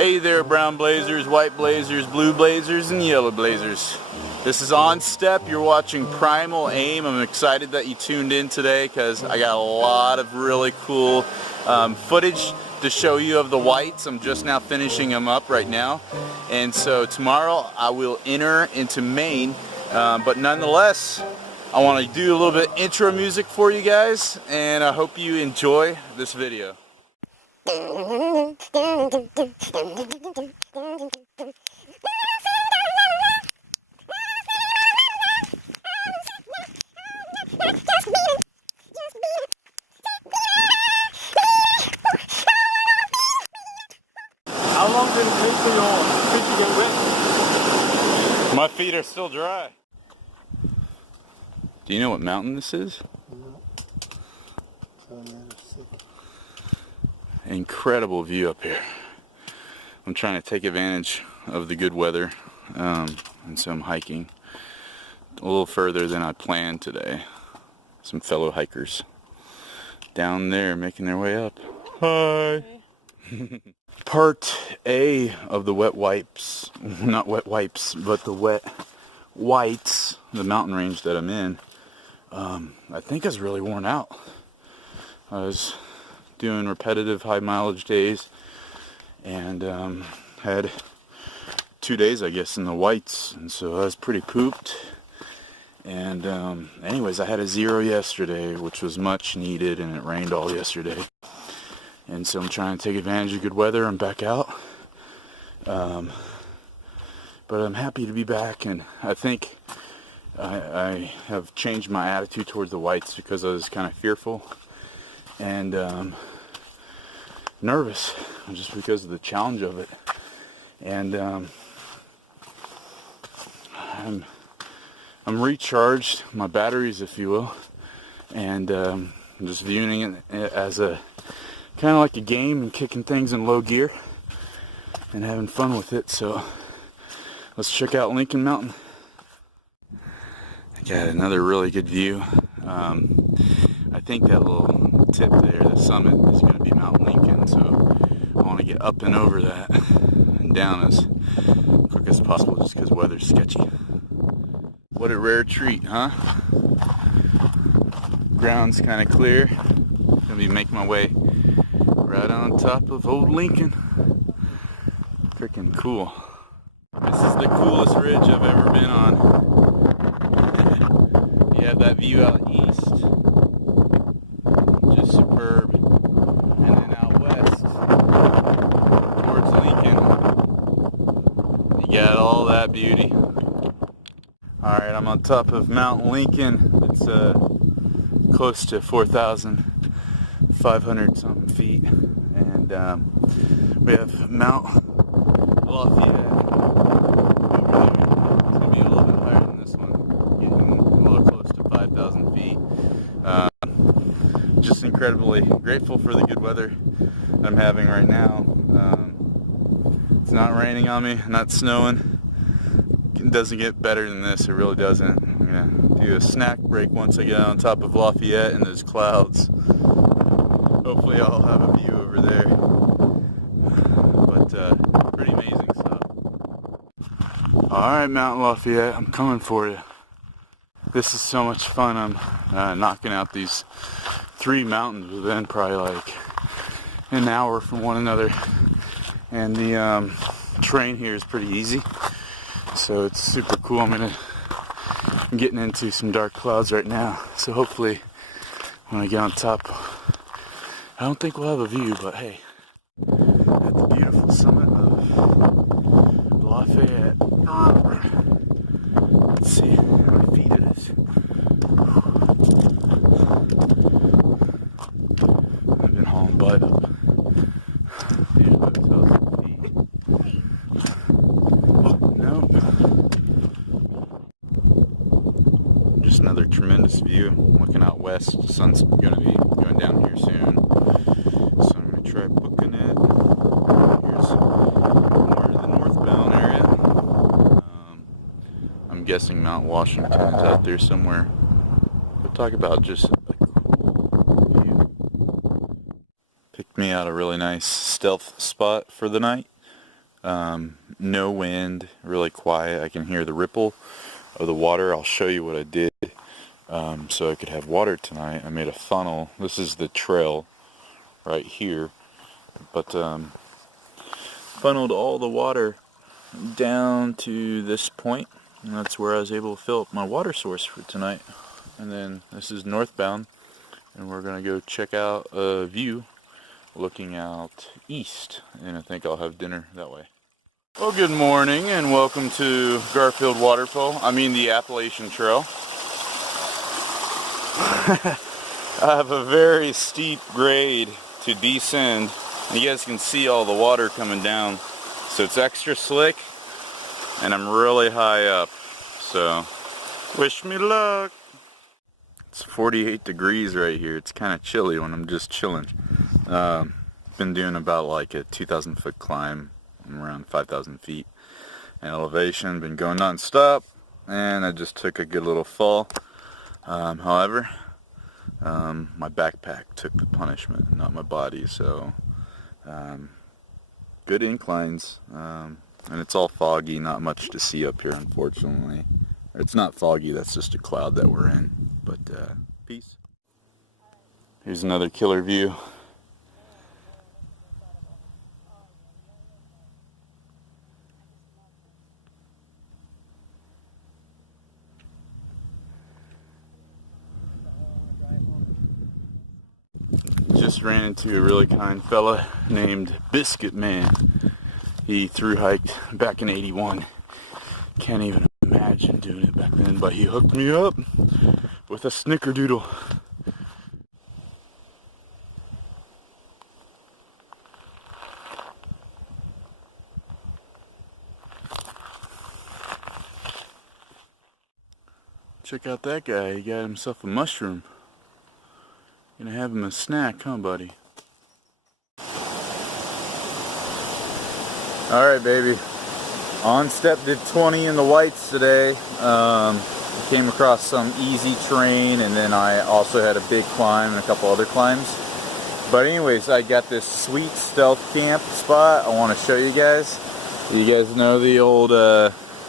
Hey there, brown blazers, white blazers, blue blazers, and yellow blazers. This is On Step. You're watching Primal Aim. I'm excited that you tuned in today because I got a lot of really cool footage to show you of the whites. I'm just now finishing them up right now. And so tomorrow I will enter into Maine. But nonetheless, I want to do a little bit of intro music for you guys, and I hope you enjoy this video. How long did it take for your feet to get wet? My feet are still dry. Do you know what mountain this is? No. Incredible view up here. I'm trying to take advantage of the good weather, and so I'm hiking a little further than I planned today. Some fellow hikers down there making their way up. Hi! Part A of the wet wipes, not wet wipes, but the wet whites, the mountain range that I'm in, I think is really worn out. I was doing repetitive high mileage days and had 2 days, I guess, in the whites, and so I was pretty pooped. And anyways, I had a 0 yesterday, which was much needed, and it rained all yesterday. And so I'm trying to take advantage of good weather. I'm back out. But I'm happy to be back, and I think I have changed my attitude towards the whites because I was kind of fearful and nervous just because of the challenge of it. And I'm recharged, my batteries, if you will, and I'm just viewing it as a kind of like a game and kicking things in low gear and having fun with it. So let's check out Lincoln Mountain. I got another really good view. I think that little tip there, the summit, is going to be Mount Lincoln, so I want to get up and over that and down as quick as possible just because weather's sketchy. What a rare treat, huh? Ground's kind of clear. Gonna be making my way right on top of old Lincoln. Freaking cool. This is the coolest ridge I've ever been on. You have that view out east, just superb. And then out west, towards Lincoln, you got all that beauty. Alright, I'm on top of Mount Lincoln. It's close to 4,500 something feet. And we have Mount Lafayette over there. It's going to be a little bit higher than this one, getting a little close to 5,000 feet. Just incredibly grateful for the good weather I'm having right now. It's not raining on me, not snowing. It doesn't get better than this, it really doesn't. I'm going to do a snack break once I get on top of Lafayette and those clouds. Hopefully I'll have a view over there. But pretty amazing stuff. Alright, Mount Lafayette, I'm coming for you. This is so much fun. I'm knocking out these 3 mountains within probably like an hour from one another. And the terrain here is pretty easy. So it's super cool. I'm getting into some dark clouds right now. So hopefully when I get on top, I don't think we'll have a view, but hey, at the beautiful summit of Lafayette. Let's see how many feet it is. I've been hauling butt up. There's about 1,000 feet. Nope. Just another tremendous view. Looking out west, the sun's going to be going down here soon. So I'm going to try booking it. Here's more of the northbound area. I'm guessing Mount Washington is out there somewhere. But talk about just a cool view. Picked me out a really nice stealth spot for the night. No wind, really quiet. I can hear the ripple of the water. I'll show you what I did so I could have water tonight. I made a funnel. This is the trail right here, but funneled all the water down to this point, and that's where I was able to fill up my water source for tonight. And then this is northbound, and we're gonna go check out a view looking out east, and I think I'll have dinner that way. Well, good morning and welcome to Garfield Waterfall. I mean the Appalachian Trail. I have a very steep grade to descend, and you guys can see all the water coming down, so it's extra slick, and I'm really high up, so wish me luck. It's 48 degrees right here. It's kind of chilly when I'm just chilling. Been doing about like a 2,000 foot climb. I'm around 5,000 feet in elevation. Been going non-stop, and I just took a good little fall. However, my backpack took the punishment, not my body. So good inclines, and it's all foggy. Not much to see up here, unfortunately. It's not foggy. That's just a cloud that we're in. But peace. Here's another killer view. Just ran into a really kind fella named Biscuit Man. He thru-hiked back in '81. Can't even imagine doing it back then, but he hooked me up with a snickerdoodle. Check out that guy, he got himself a mushroom. Gonna have him a snack, huh, buddy? Alright, baby. On step did 20 in the whites today. I came across some easy terrain, and then I also had a big climb and a couple other climbs. But anyways, I got this sweet stealth camp spot I want to show you guys. You guys know the old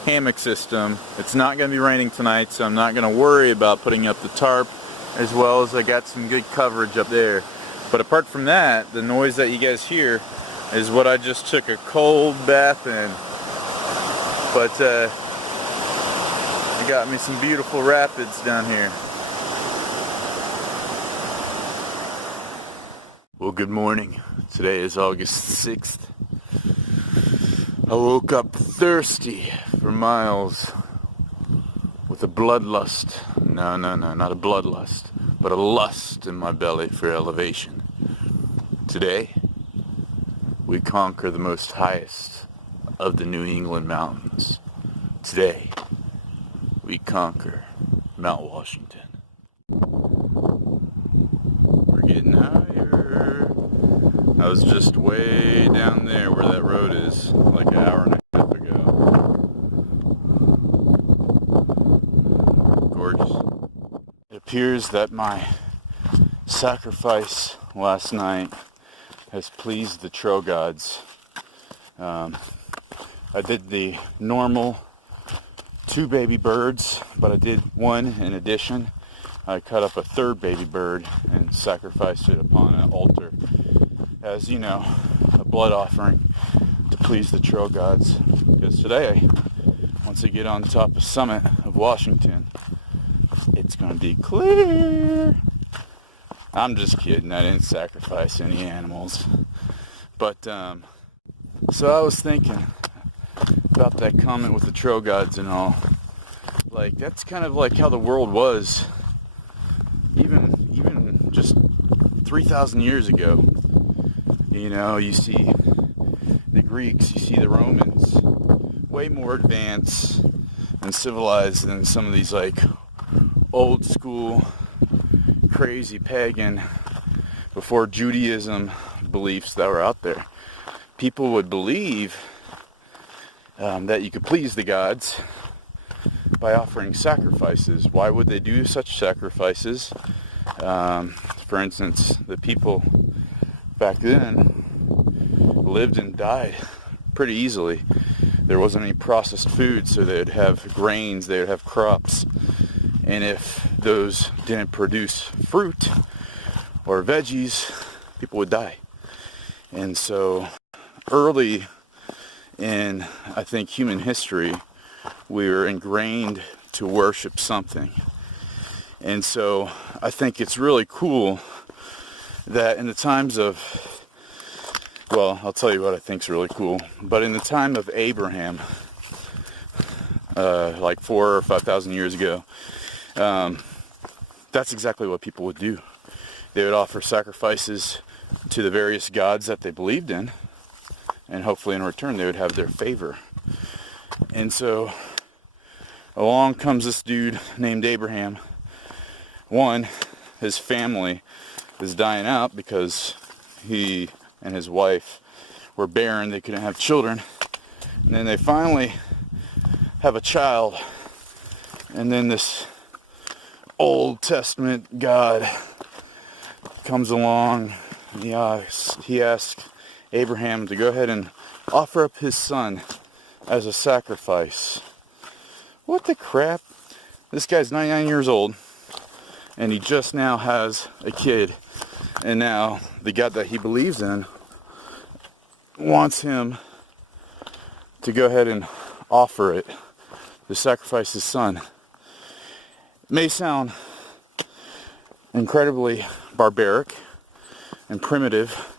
hammock system. It's not going to be raining tonight, so I'm not going to worry about putting up the tarp, as well as I got some good coverage up there. But apart from that, the noise that you guys hear is what I just took a cold bath in. But I got me some beautiful rapids down here. Well, good morning. Today is August 6th. I woke up thirsty for miles with a bloodlust. No, not a bloodlust, but a lust in my belly for elevation. Today, we conquer the most highest of the New England mountains. Today, we conquer Mount Washington. We're getting higher. I was just way down there where that road is, like an hour and a half ago. Gorgeous. It appears that my sacrifice last night has pleased the trail gods. I did the normal 2 baby birds, but I did one in addition. I cut up a 3rd baby bird and sacrificed it upon an altar as, you know, a blood offering to please the trail gods. Because today, once I get on top of summit of Washington, it's going to be clear. I'm just kidding. I didn't sacrifice any animals. But, so I was thinking about that comment with the trail gods and all. Like, that's kind of like how the world was even just 3,000 years ago. You know, you see the Greeks, you see the Romans, way more advanced and civilized than some of these like old school crazy pagan before Judaism beliefs that were out there. People would believe that you could please the gods by offering sacrifices. Why would they do such sacrifices? For instance, the people back then lived and died pretty easily. There wasn't any processed food, so they would have grains, they would have crops. And if those didn't produce fruit or veggies, people would die. And so early in, I think, human history, we were ingrained to worship something. And so I think it's really cool that in the times of, well, I'll tell you what I think is really cool, but in the time of Abraham, like 4,000 or 5,000 years ago, that's exactly what people would do. They would offer sacrifices to the various gods that they believed in, and hopefully in return they would have their favor. And so along comes this dude named Abraham. One, his family is dying out because he and his wife were barren, they couldn't have children. And then they finally have a child, and then this Old Testament God comes along. He asks Abraham to go ahead and offer up his son as a sacrifice. What the crap? This guy's 99 years old, and he just now has a kid, and now the God that he believes in wants him to go ahead and offer it, to sacrifice his son. It may sound incredibly barbaric and primitive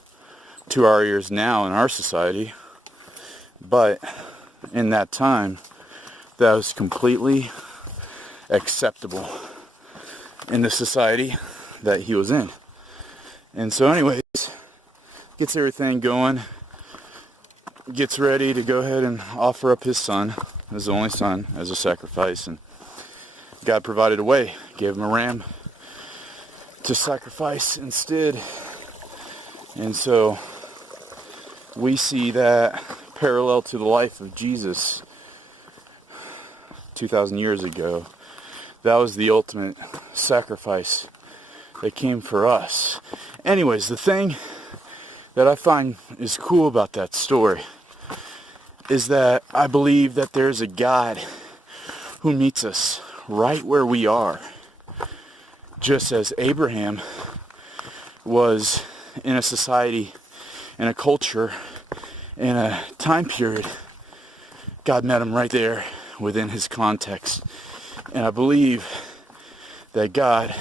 to our ears now in our society, but in that time, that was completely acceptable in the society that he was in. And so anyways, gets everything going, gets ready to go ahead and offer up his son, his only son, as a sacrifice. And God provided a way, gave him a ram to sacrifice instead. And so we see that parallel to the life of Jesus 2,000 years ago. That was the ultimate sacrifice that came for us. Anyways, the thing that I find is cool about that story is that I believe that there's a God who meets us right where we are. Just as Abraham was in a society, in a culture, in a time period, God met him right there within his context. And I believe that God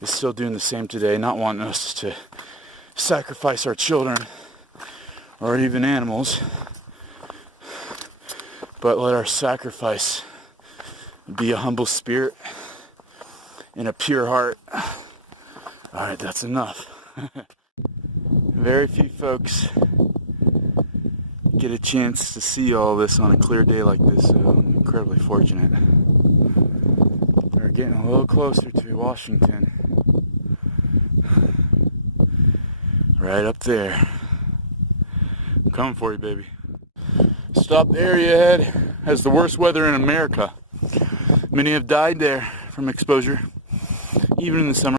is still doing the same today, not wanting us to sacrifice our children or even animals, but let our sacrifice be a humble spirit and a pure heart. Alright, that's enough. Very few folks get a chance to see all this on a clear day like this, so I'm incredibly fortunate. We're getting a little closer to Washington. Right up there. I'm coming for you, baby. Stop the area ahead. Has the worst weather in America. Many have died there from exposure, even in the summer.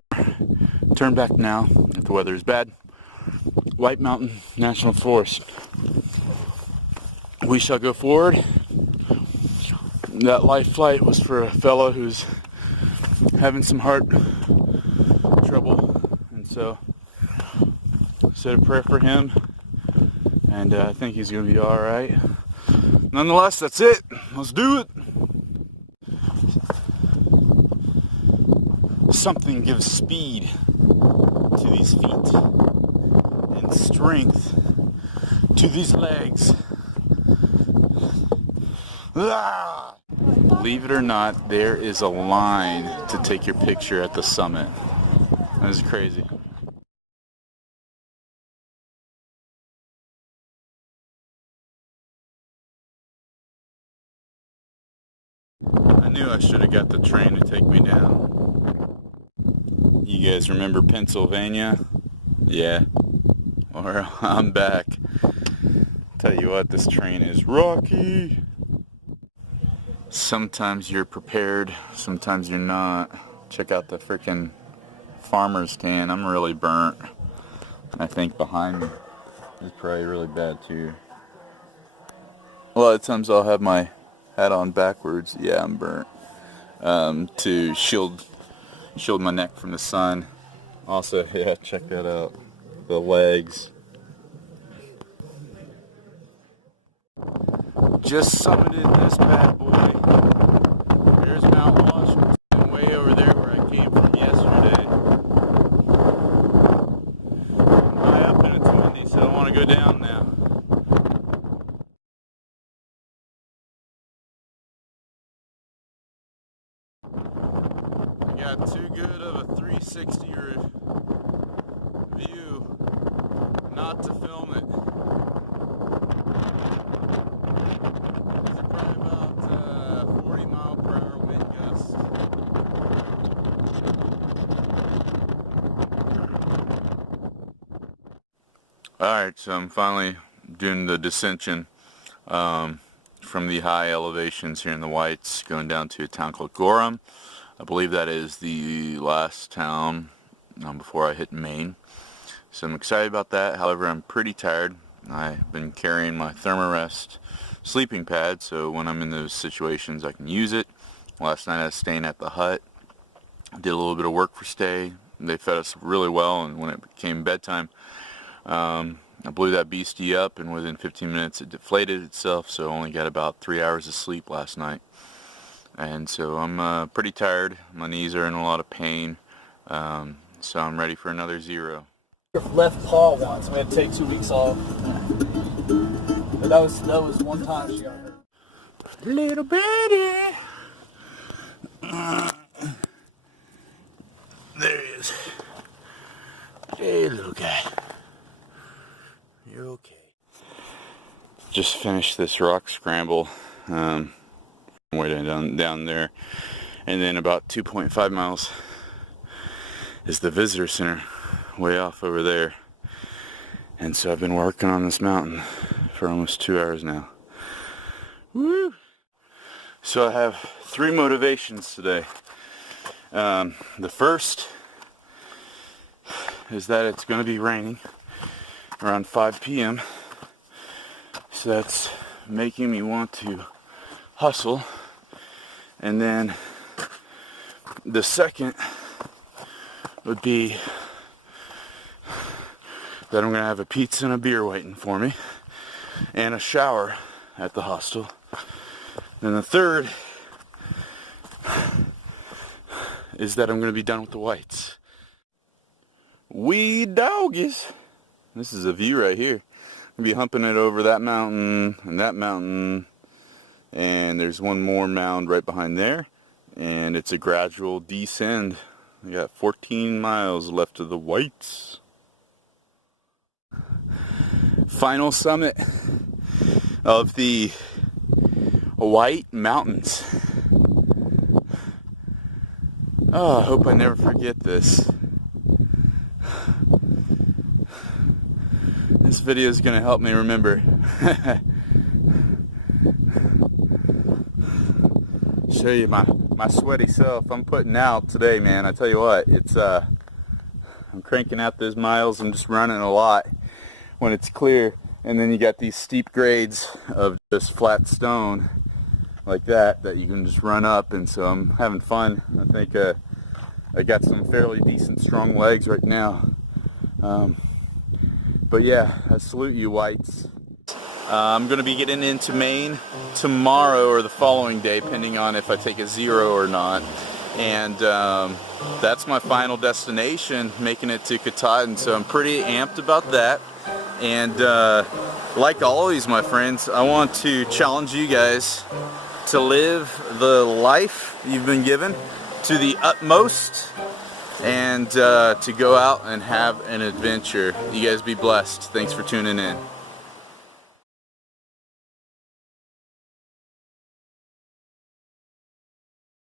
Turn back now if the weather is bad. White Mountain National Forest. We shall go forward. That life flight was for a fellow who's having some heart trouble, and so said a prayer for him, and I think he's going to be all right. Nonetheless, that's it. Let's do it. Something gives speed to these feet and strength to these legs. Ah! Believe it or not, there is a line to take your picture at the summit. That is crazy. I knew I should have got the train to take me down. You guys remember Pennsylvania? Yeah. Well, I'm back. Tell you what, this train is rocky. Sometimes you're prepared, sometimes you're not. Check out the freaking farmer's tan. I'm really burnt. I think behind me is probably really bad too. A lot of times I'll have my hat on backwards. Yeah, I'm burnt. To shield my neck from the sun. Also, yeah, check that out. The legs. Just summited this bad boy. There's Mount Washington way over there where I came from yesterday. I'm high up and it's windy, so I want to go down now. I got too good of a 360 view not to film it. These are probably about 40-mile-per-hour wind gusts. Alright, so I'm finally doing the descension from the high elevations here in the Whites, going down to a town called Gorham. I believe that is the last town before I hit Maine. So I'm excited about that. However, I'm pretty tired. I've been carrying my Thermarest sleeping pad, so when I'm in those situations I can use it. Last night I was staying at the hut. Did a little bit of work for stay. They fed us really well, and when it became bedtime, I blew that beastie up, and within 15 minutes it deflated itself, so I only got about 3 hours of sleep last night. And so I'm pretty tired. My knees are in a lot of pain, so I'm ready for another zero. Left paw once. We had to take 2 weeks off. But that was one time she got hurt. Little bitty. There he is. Hey, little guy. You're okay. Just finished this rock scramble. Way down there. And then about 2.5 miles is the visitor center. Way off over there. And so I've been working on this mountain for almost 2 hours now. Woo! So I have 3 motivations today. The first is that it's going to be raining around 5 p.m. So that's making me want to hustle. And then the second would be that I'm going to have a pizza and a beer waiting for me, and a shower at the hostel. And the third is that I'm going to be done with the Whites. Wee doggies! This is a view right here. I'm going to be humping it over that mountain, and there's one more mound right behind there, and it's a gradual descend. I got 14 miles left to the Whites. Final summit of the White Mountains. Oh, I hope I never forget this. This video is going to help me remember. Show you my sweaty self. I'm putting out today, man. I tell you what, it's I'm cranking out those miles. I'm just running a lot when it's clear, and then you got these steep grades of just flat stone like that you can just run up, and so I'm having fun. I think I got some fairly decent strong legs right now. But yeah, I salute you, Whites. I'm going to be getting into Maine tomorrow or the following day, depending on if I take a zero or not. And that's my final destination, making it to Katahdin. So I'm pretty amped about that. And like always, my friends, I want to challenge you guys to live the life you've been given to the utmost, and to go out and have an adventure. You guys be blessed. Thanks for tuning in.